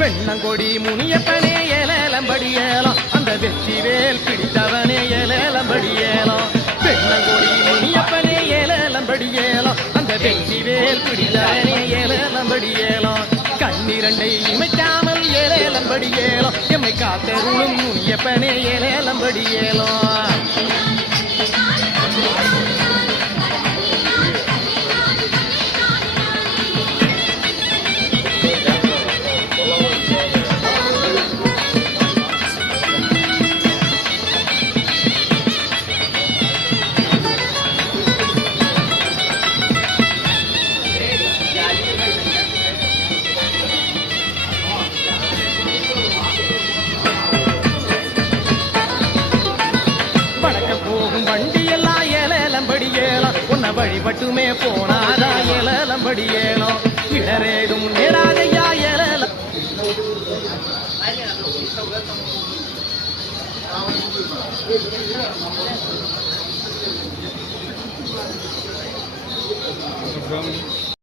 வெண்ணங்கொடி முனியப்பனே ஏலேலம்படி ஏலம் அந்த வெற்றிவேல் பிடித்தவனே ஏலேலம்படி ஏலம் வெண்ணங்கொடி முனியப்பனே ஏலேலம்படி ஏலம் அந்த வெற்றிவேல் பிடித்தவனே ஏலேலம்படி ஏலம் கண்ணிரண்டை இமைக்காமல் ஏலேலம்படி ஏலம் எம்மை காத்தருளும் முனியப்பனே ஏலேலம்படி ஏலம் வண்டியெல்லாம் ஏலேலம்படி ஏலம் உன்னை வழிபட்டுமே போனாதா ஏலேலம்படி ஏலம் இடரேதும் நேராதையா ஏலேலம் From